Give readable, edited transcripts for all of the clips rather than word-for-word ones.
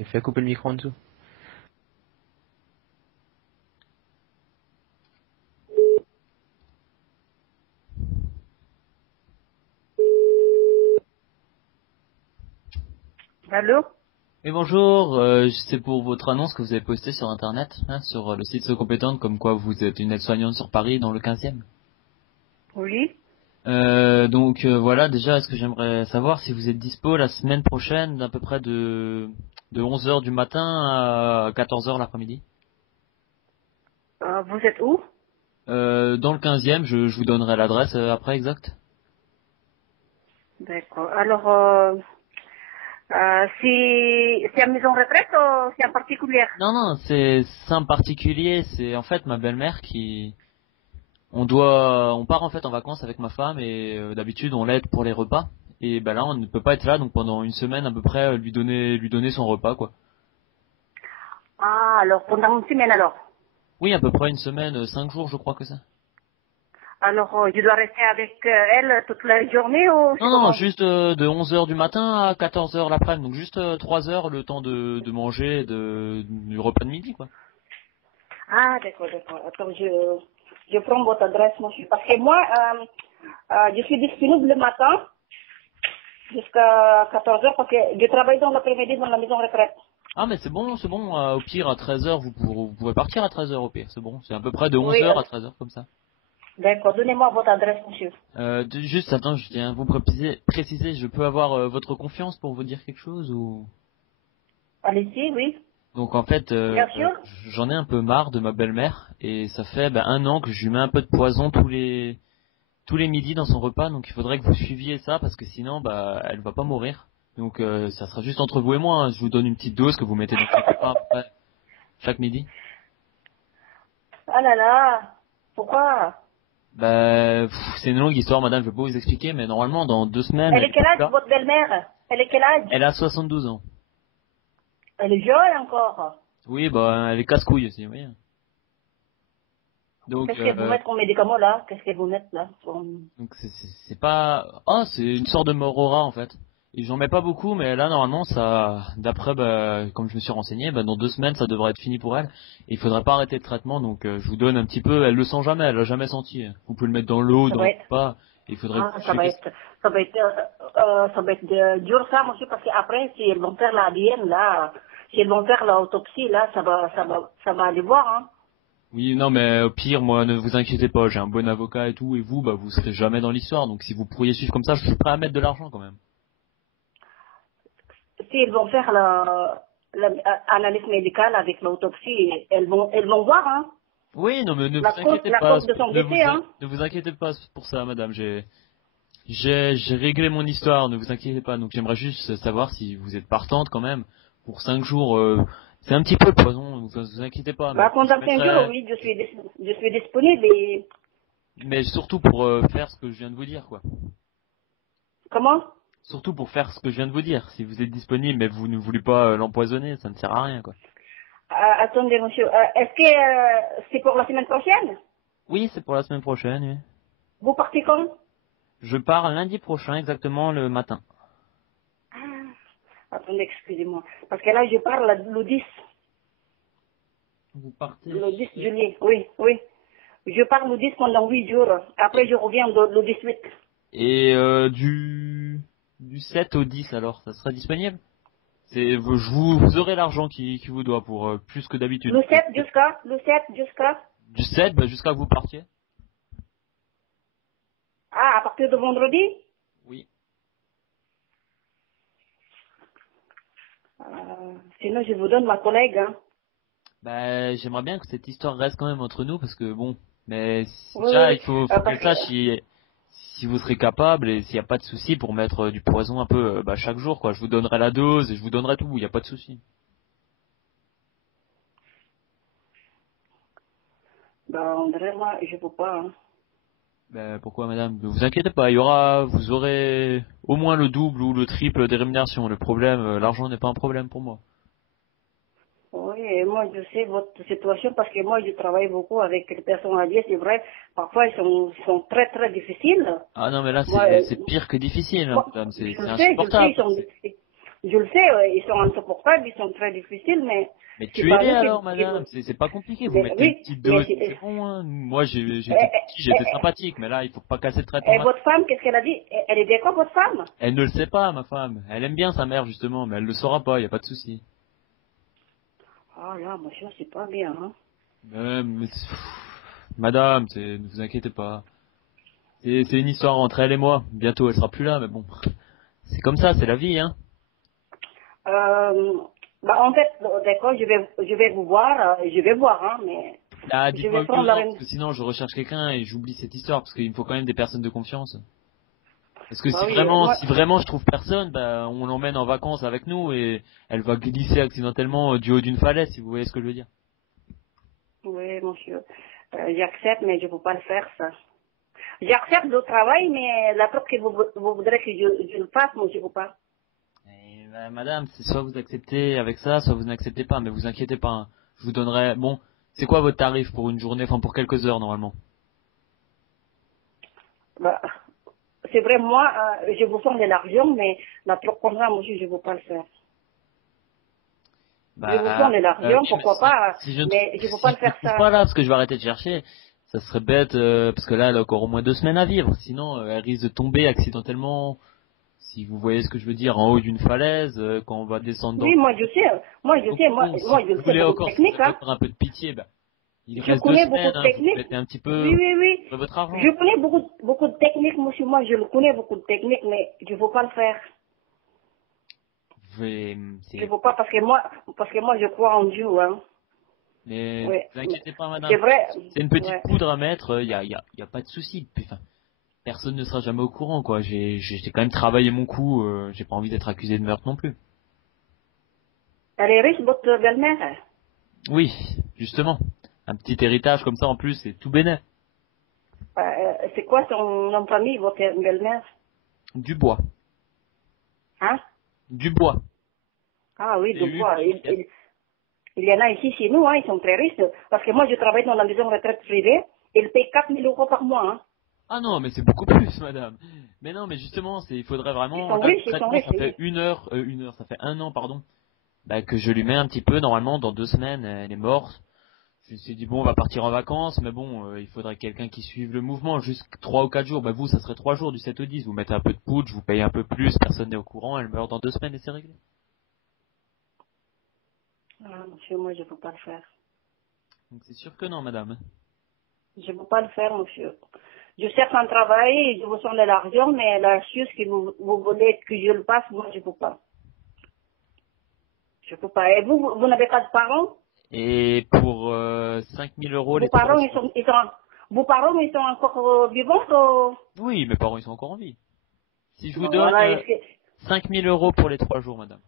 Et fais couper le micro en dessous. Allô? Et bonjour, c'est pour votre annonce que vous avez postée sur internet, hein, sur le site So Compétente, comme quoi vous êtes une aide-soignante sur Paris dans le 15e. Oui. Voilà, déjà, est-ce que j'aimerais savoir si vous êtes dispo la semaine prochaine d'à peu près de 11 heures du matin à 14 heures l'après-midi. Vous êtes où? Dans le 15e, je vous donnerai l'adresse après exact. D'accord. Alors, c'est une maison retraite ou c'est en particulier? Non, non, c'est un particulier, c'est en fait ma belle-mère qui... on part en fait en vacances avec ma femme et d'habitude on l'aide pour les repas. Et ben là on ne peut pas être là donc pendant une semaine à peu près lui donner son repas quoi. Ah, alors pendant une semaine alors. Oui à peu près une semaine, 5 jours je crois que ça. Alors, je dois rester avec elle toute la journée ou c'est Non non comment? juste de 11 heures du matin à 14 heures l'après-midi donc juste 3 heures le temps de manger du repas de midi quoi. Ah, d'accord, d'accord. Attends, je prends votre adresse, monsieur. Parce que moi, je suis disponible le matin jusqu'à 14 heures parce que je travaille dans l'après-midi dans la maison retraite. Ah mais c'est bon au pire à 13 heures vous pouvez partir à 13 heures au pire c'est bon c'est à peu près de 11 Oui, heures à 13 heures comme ça. d'accord. Donnez-moi votre adresse, monsieur. Juste, attends, je tiens à vous préciser, je peux avoir votre confiance pour vous dire quelque chose ou... Allez-y, oui. Donc en fait, Bien sûr. j'en ai un peu marre de ma belle-mère et ça fait 1 an que je lui mets un peu de poison tous les midis dans son repas, donc il faudrait que vous suiviez ça parce que sinon, elle va pas mourir. Donc ça sera juste entre vous et moi. Hein. Je vous donne une petite dose que vous mettez dans chaque repas après, chaque midi. Ah là là, pourquoi? C'est une longue histoire, madame. Je vais pas vous expliquer, mais normalement dans 2 semaines, Elle elle est est quel plus âge, là. votre belle-mère? Elle est quel âge? Elle a 72 ans. Elle est jeune encore. Oui, elle est casse-couille aussi, oui. Donc, Qu'est-ce que vous mettez comme médicament là? Qu'est-ce que vous mettez là? donc c'est pas... Oh, c'est une sorte de Morora en fait. Et j'en mets pas beaucoup, mais là normalement ça, d'après comme je me suis renseigné, dans 2 semaines ça devrait être fini pour elle. Et il faudrait pas arrêter le traitement, donc je vous donne un petit peu. Elle le sent jamais, elle l'a jamais senti. Vous pouvez le mettre dans l'eau, Ça dans va le être, repas. Et il faudrait que ah, vous suiviez ça. ça va être dur ça, monsieur, parce qu'après, si elles vont faire l'ADN là, si elles vont faire l'autopsie là, ça va aller voir, hein. Oui, non, mais au pire, moi, ne vous inquiétez pas, j'ai un bon avocat et tout, et vous, vous serez jamais dans l'histoire. Donc si vous pourriez suivre comme ça, je suis prêt à mettre de l'argent quand même. Si elles vont faire l'analyse médicale avec l'autopsie, elles vont voir, hein, Oui, non, mais ne vous inquiétez la pas, cause de son décès, hein. ne vous inquiétez pas pour ça, madame. J'ai réglé mon histoire, ne vous inquiétez pas. Donc j'aimerais juste savoir si vous êtes partante quand même pour 5 jours. C'est un petit peu le poison, ne vous inquiétez pas. Mais Bah, je pendant 15 jours, mettrai, oui, je suis disponible et, mais surtout pour faire ce que je viens de vous dire, quoi. comment? Surtout pour faire ce que je viens de vous dire. Si vous êtes disponible, mais vous ne voulez pas l'empoisonner, ça ne sert à rien, quoi. Attendez, monsieur, est-ce que c'est pour la semaine prochaine? Oui, c'est pour la semaine prochaine. Oui. Vous partez quand? Je pars lundi prochain, exactement le matin. Attendez, excusez-moi. Parce que là, je pars le 10, Vous partez le 10 juillet, oui, oui. Je pars le 10 pendant 8 jours. Après, je reviens le 18. et du 7 au 10 alors, ça sera disponible? Vous aurez l'argent qui vous doit pour plus que d'habitude. Le 7 jusqu'à, Du 7 jusqu'à que vous partiez. à partir de vendredi. Oui. Sinon, je vous donne ma collègue, hein. J'aimerais bien que cette histoire reste quand même entre nous parce que bon, mais Oui, oui, déjà oui. faut Parce qu'elle que, sache si vous serez capable et s'il n'y a pas de souci pour mettre du poison un peu chaque jour quoi. Je vous donnerai la dose et je vous donnerai tout, il n'y a pas de souci. bah, on dirait, moi, je peux pas, hein. Pourquoi madame? Ne vous inquiétez pas, vous aurez au moins le double ou le triple des rémunérations. Le problème, l'argent n'est pas un problème pour moi. Oui, et moi je sais votre situation parce que moi je travaille beaucoup avec les personnes âgées, c'est vrai, parfois sont très très difficiles. Ah non mais là Moi, c'est pire que difficile, hein, moi madame, c'est je insupportable. sais, ils sont difficiles. Je le sais, ils sont insupportables, ils sont très difficiles, mais Mais c'est tuez-les pas nous alors, qui madame. C'est pas compliqué. Vous mais mettez une oui, petite mais dose, c'est bon. Hein. Moi, et, j'étais petit, j'étais sympathique, mais là, il faut pas casser le traitement. et votre femme, qu'est-ce qu'elle a dit? Elle est d'accord, votre femme? Elle ne le sait pas, ma femme. Elle aime bien sa mère justement, mais elle le saura pas. Y a pas de souci. Ah là, monsieur, c'est pas bien, hein. Madame, ne vous inquiétez pas. C'est une histoire entre elle et moi. Bientôt, elle sera plus là, mais bon. C'est comme ça, c'est la vie, hein. Euh, bah, en fait, d'accord, je vais vous voir, je vais voir, hein, mais Ah, je dites-moi vais oui ou prendre la non, reine. parce que sinon je recherche quelqu'un et j'oublie cette histoire, parce qu'il me faut quand même des personnes de confiance. Parce que Bah oui, moi, si vraiment je trouve personne, bah, on l'emmène en vacances avec nous et elle va glisser accidentellement du haut d'une falaise, si vous voyez ce que je veux dire. oui, monsieur, j'accepte, mais je ne peux pas le faire, ça. J'accepte le travail, mais la preuve que vous voudrez que je le fasse, moi, je ne peux pas. Et, bah, madame, c'est soit vous acceptez avec ça, soit vous n'acceptez pas, mais vous inquiétez pas. Hein. Je vous donnerai. Bon, c'est quoi votre tarif pour une journée, enfin pour quelques heures normalement? Bah, c'est vrai, moi, je vous sens de l'argent, mais la preuve comme ça, monsieur, je ne peux pas le faire. Je vous sens Bah, de l'argent, oui, mais pourquoi pas, si je ne mais je ne peux si pas je le ne faire trouve ça. pas là, parce que je vais arrêter de chercher, ça serait bête, parce que là, elle a encore au moins 2 semaines à vivre. Sinon, elle risque de tomber accidentellement, si vous voyez ce que je veux dire, en haut d'une falaise, quand on va descendre dans Oui, moi, je sais, Donc bon, si moi, je vous le sais, voulez beaucoup de encore, si vous techniques, avez hein. encore un peu de pitié, bah, il Je reste deux connais beaucoup semaines, de hein, vous techniques. mettez un petit Oui, peu oui, oui. votre argent. Je connais beaucoup de techniques, monsieur. Moi, je le connais beaucoup de techniques, mais je ne veux pas le faire. Je ne C'est, veux pas parce que moi, je crois en Dieu, hein. mais ne Oui. vous inquiétez pas, C'est madame. vrai. C'est une petite Ouais. poudre à mettre, y a pas de souci. Puis, enfin, personne ne sera jamais au courant, quoi. J'ai quand même travaillé mon coup, j'ai pas envie d'être accusé de meurtre non plus. Elle est riche, votre belle-mère. Oui, justement. Un petit héritage comme ça en plus, c'est tout bénef. C'est quoi son nom de famille, votre belle-mère? Du bois. Hein? Du bois. Ah oui, C'est de bois. U-B-I-S. Il y en a ici chez nous, hein, ils sont très riches. Parce que moi, je travaille dans la maison de retraite privée. Ils payent 4 000 € par mois, hein. Ah non, mais c'est beaucoup plus, madame. Mais non, mais justement, il faudrait vraiment, là, le Ils sont traitement, riches, ça fait oui. une heure, ça fait un an, pardon, bah, que je lui mets un petit peu, normalement, dans 2 semaines, elle est morte. Je me suis dit, bon, on va partir en vacances, mais bon, il faudrait quelqu'un qui suive le mouvement, juste 3 ou 4 jours. Bah, vous, ça serait 3 jours, du 7 au 10. Vous mettez un peu de poudre, je vous paye un peu plus, personne n'est au courant, elle meurt dans 2 semaines et c'est réglé. Ah, monsieur, moi, je ne peux pas le faire. Donc c'est sûr que non, madame. Je ne peux pas le faire, monsieur. Je cherche un travail, je vous sens de l'argent, mais la chose que vous voulez que je le fasse, moi, je ne peux pas. Je ne peux pas. Et vous n'avez pas de parents? Et pour 5 000 € Vos les 3 parents, jours. vos parents, ils sont encore vivants Oui, mes parents, ils sont encore en vie. Si je vous Bon, donne voilà, 5 000 € pour les 3 jours, madame.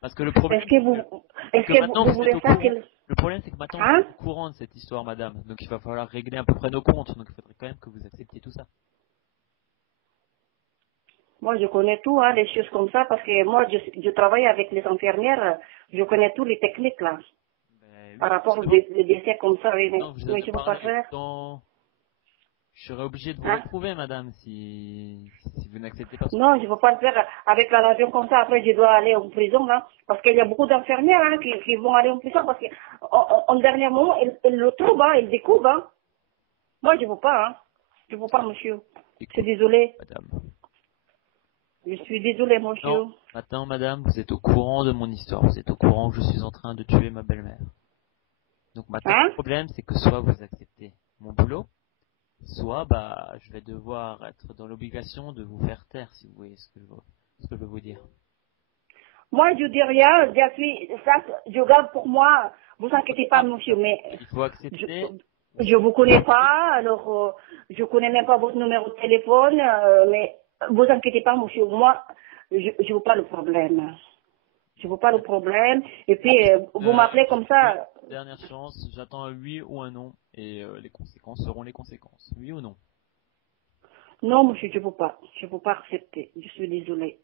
Parce que le problème, est-ce que c'est que maintenant vous vous êtes voulez au ça courant. Le problème, c'est que maintenant vous hein? êtes au courant de cette histoire, madame. Donc il va falloir régler à peu près nos comptes. Donc il faudrait quand même que vous acceptiez tout ça. Moi, je connais tout, hein, les choses comme ça, parce que moi, je travaille avec les infirmières, je connais toutes les techniques, là, Ben par oui, rapport aux justement. décès comme ça, oui, Maintenant que vous mais avez je ne peux pas parlé le faire, quand je serais obligé de vous hein? retrouver, madame, si vous n'acceptez pas. Non, je ne peux pas le faire avec la radio comme ça. Après, je dois aller en prison, là. Parce qu'il y a beaucoup d'infirmières hein, qui vont aller en prison parce qu'en dernier moment, ils le trouvent, hein, ils découvrent. Hein. Moi, je ne veux pas. Hein. Je ne veux pas, monsieur. Je suis Écoute, désolée. madame. Je suis désolée, monsieur. Non, maintenant, madame, vous êtes au courant de mon histoire. Vous êtes au courant que je suis en train de tuer ma belle-mère. Donc maintenant, Hein? le problème, c'est que soit vous acceptez mon boulot, soit bah je vais devoir être dans l'obligation de vous faire taire, si vous voyez ce que je veux vous dire. Moi, je dis rien. Je suis, ça, je garde pour moi. Vous inquiétez pas, Ah, monsieur, mais il faut je, accepter. je vous connais pas, alors je connais même pas votre numéro de téléphone, mais vous inquiétez pas, monsieur. Moi, je veux pas le problème. Je veux pas le problème. Et puis, vous m'appelez Je comme vous donne ça. une dernière chance, j'attends un oui ou un non, et les conséquences seront les conséquences. Oui ou non? Non, monsieur, je veux pas. Je veux pas accepter. Je suis désolée.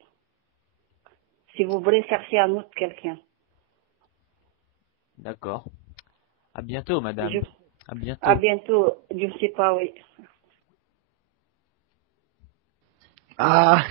Si vous voulez chercher un autre quelqu'un. D'accord. À bientôt, madame. Je, À à bientôt. bientôt. Je ne sais pas, oui. Ah